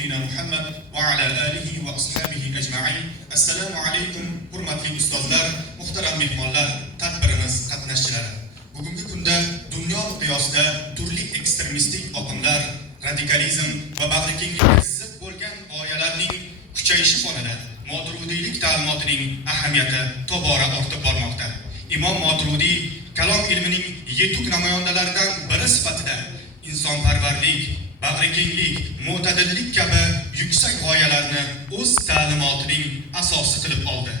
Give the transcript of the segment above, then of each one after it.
رسولنا محمد وعلى آله وأصحابه أجمعين. السلام عليكم hurmatli ustozlar, muhtaram mehmonlar, tadbirimiz qatnashchilari. Bugungi kunda dunyo miqyosida turli ekstremistik oqimlar, radikalizm va bag'rikenglikka zid bo'lgan g'oyalarning kuchayishi fonida Moturudiylik ta'limotining ahamiyati tobora ortib bormoqda. Imom Moturudiy kalom ilmining yetuk namoyandalaridan biri sifatida insonparvarlik, bag'rikenglik, mo'tadillik kabi yuksak g'oyalarni o'z ta'limotining asosi qilib oldi.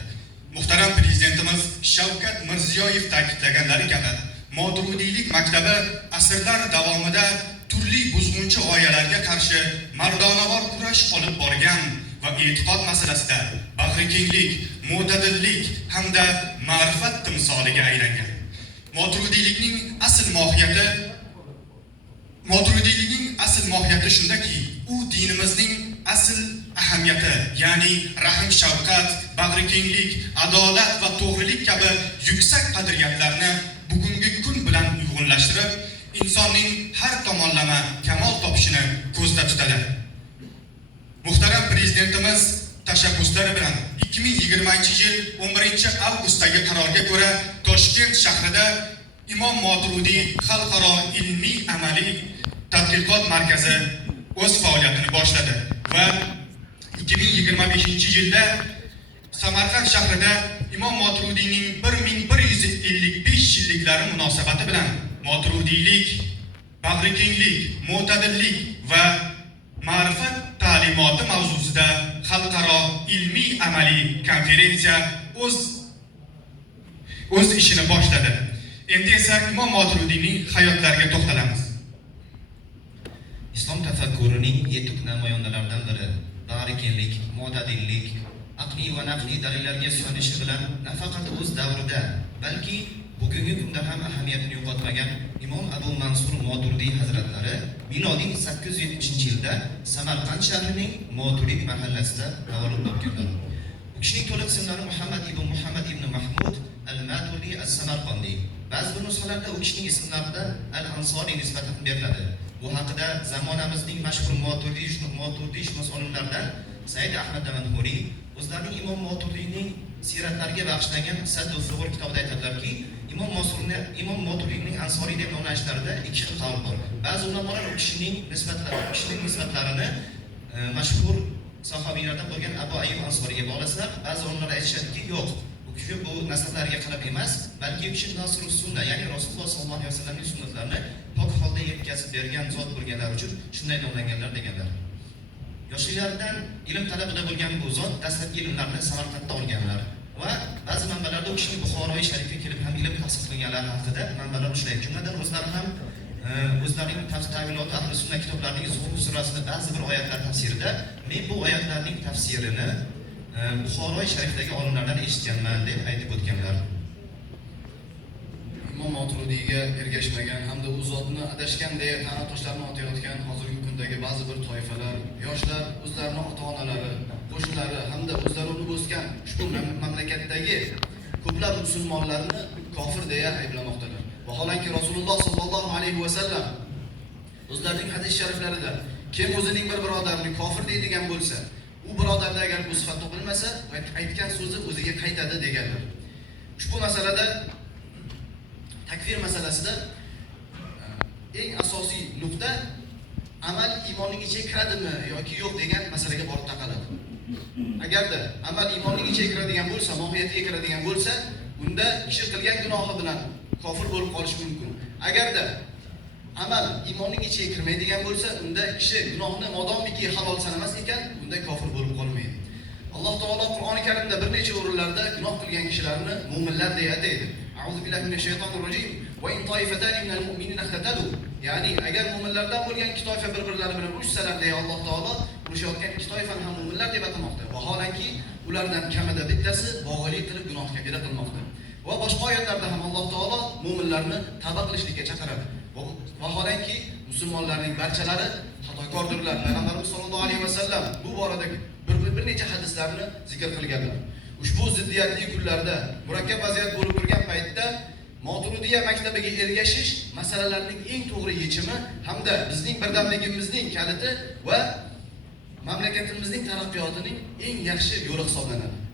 Muhtaram prezidentimiz Shavkat Mirziyoyev ta'kidlaganlari kabi, Moturudiylik maktabi asrlar davomida turli buzg'unchi g'oyalarga qarshi mardonavor kurash olib borgan va e'tiqod masalasida bag'rikenglik, mo'tadillik hamda ma'rifat timsoliga aylangan. Moturudiylikning asl mohiyati shundaki, u dinimizning asl ahamiyati, ya'ni rahm, shafqat, bag'rikenglik, adolat va to'g'rilik kabi yuksak qadriyatlarni bugungi kun bilan uyg'unlashtirib, insonning har tomonlama kamol topishini ko'zda tutadi. Muhtaram prezidentimiz tashabbuslari bilan 2020-yil 11-avgustdagi qarorga ko'ra Toshkent shahrida Imom Moturudiy xalqaro ilmiy amaliy tadqiqot markazi o'z faoliyatini boshladi va 2025-yilda Samarqand shahrida Imom Moturudiyning 1155 yilliklari munosabati bilan Moturudiylik, bag'rikenglik, mo'tadillik va ma'rifat ta'limoti mavzusida xalqaro ilmiy amaliy konferensiya o'z ishini boshladi. Endi esa Imom Moturudiyning hayotlariga to'xtalamiz. Islom tafakkurining yetuk namoyandalaridan biri bag'rikenglik, mo'tadillik, aqliy va naqliy dalillarga suyanishi bilan nafaqat o'z davrida, balki bugungi kunda ham ahamiyatini yo'qotmagan Imom Abu Mansur Moturudiy hazratlari milodiy 870-yilda Samarqand shahrining Moturid mahallasida tavallud topganlar. Bu kishining to'liq ismlari Muhammad ibn Mahmud al-Maturidi as-Samarqandi. Ba'zi nusxalarda u kishining ismlarida al-Ansori nisbatan beriladi. Bu haqida zamonamizning mashhur Moturidi olimlaridan Said Ahmad Damanhuriy o'zlarining Imom Moturidiyning siratlariga bag'ishlangan Saddul Sug'ur kitobida aytadilarki, Imom Moturidiyning Ansoriy deb nomlanishlarida ikki xil qawl bor. Ba'zi ulamolar u kishining nisbatlarini mashhur sahobiylardan bo'lgan Abu Ayyub Ansoriga bog'lasalar, ba'zi olimlar aytishadiki, yo'q, bu kishi bu nasablariga qarab emas, balki u kishi Nasrus Sunna, ya'ni Rasululloh sollallohu alayhi vasallamning sunnatlarini pok holda yetkazib bergan zot bo'lganlari uchun shunday nomlanganlar deganlar. Yoshliklaridan ilm talabida bo'lgan bu zot dastlabki ilmlarni Samarqandda olganlar va ba'zi manbalarda u kishining Buxoroy sharifga kelib ham ilm tahsil qilganlari haqida manbalar ushlaydi. Jumladan o'zlari ham o'zlarining ta'viloti ahli sunna kitoblarining Zuhur surasida ba'zi bir oyatlar tafsirida men bu oyatlarning tafsirini Buxoroy sharifdagi olimlardan eshitganman deb aytib o'tganlar. Imom Moturudiyga ergashmagan hamda u zotni adashgan deya ta'na toshlarini otayotgan hozirgi kundagi ba'zi bir toifalar, yoshlar o'zlarining ota-onalari, qo'shnilari hamda o'zlari o'sgan ushbu mamlakatdagi ko'plab musulmonlarni kofir deya ayblamoqdalar. Vaholanki Rasululloh sollallohu alayhi vasallam o'zlarining hadis shariflarida kim o'zining bir birodarini kofir deydigan bo'lsa, u birodarda agar bu sifat topilmasa, aytgan so'zi o'ziga qaytadi deganlar. Ushbu masalada takfir masalasida eng asosiy nuqta amal iymonning ichiga kiradimi yoki yo'q degan masalaga borib taqaladi. Agarda amal iymonning ichiga kiradigan bo'lsa, mohiyatiga kiradigan bo'lsa, unda kishi qilgan gunohi bilan kofir bo'lib qolishi mumkin. Agarda amal iymonning ichiga kirmaydigan bo'lsa, unda kishi gunohni modomiki halol sanamas ekan, unda kofir bo'lib qolmaydi. Alloh taolo Qur'oni Karimda bir necha o'rinlarda gunoh qilgan kishilarni mu'minlar deya ataydi. A'udhu billahi minash shaytonir rojim. Va in toifatan minal mu'minina ihtatalu. Ya'ni agar mu'minlardan bo'lgan ikki toifa bir-birlari bilan urushsalar deya Alloh taolo urushayotgan ikki toifani ham mu'minlar deb atamoqda. Vaholanki ulardan kamida bittasi bog'lik qilib gunohga kabira qilmoqda. Va boshqa oyatlarda ham Alloh taolo mu'minlarni tavba qilishlikka chaqiradi. Vaholanki musulmonlarning barchalari xatokordirlar. Payg'ambarimiz sollallohu alayhi vasallam bu borada bir necha hadislarni zikr qilganlar. Ushbu ziddiyatli kunlarda murakkab vaziyat bo'lib turgan paytda Moturudiya maktabiga ergashish masalalarning eng to'g'ri yechimi hamda bizning birdamligimizning kaliti va mamlakatimizning taraqqiyotining eng yaxshi yo'li hisoblanadi.